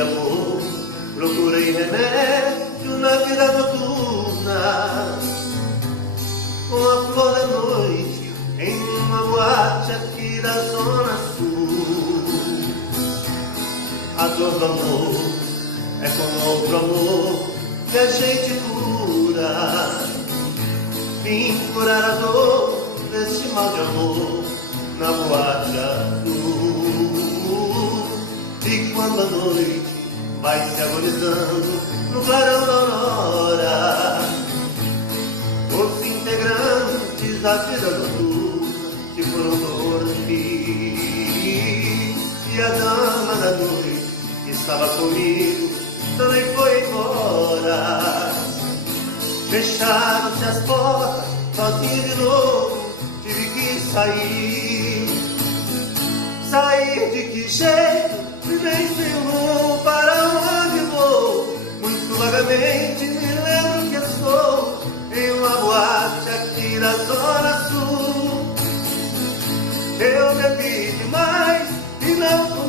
de amor, procurei remédio na vida noturna. Com a flor da noite, em uma boate aqui da Zona Sul. A dor do amor é com outro amor que a gente cura. Vim curar a dor desse mal de amor na boate azul. E quando a noite vai se agonizando no clarão da aurora, os integrantes da vida noturna se foram dormir. E a dama da noite que estava comigo também foi embora. Fecharam-se as portas, sozinho de novo tive que sair. Sair de que jeito? Nem sei o rumo para onde vou. Muito vagamente me lembro que estou em uma boate aqui da Zona Sul. Eu bebi demais e não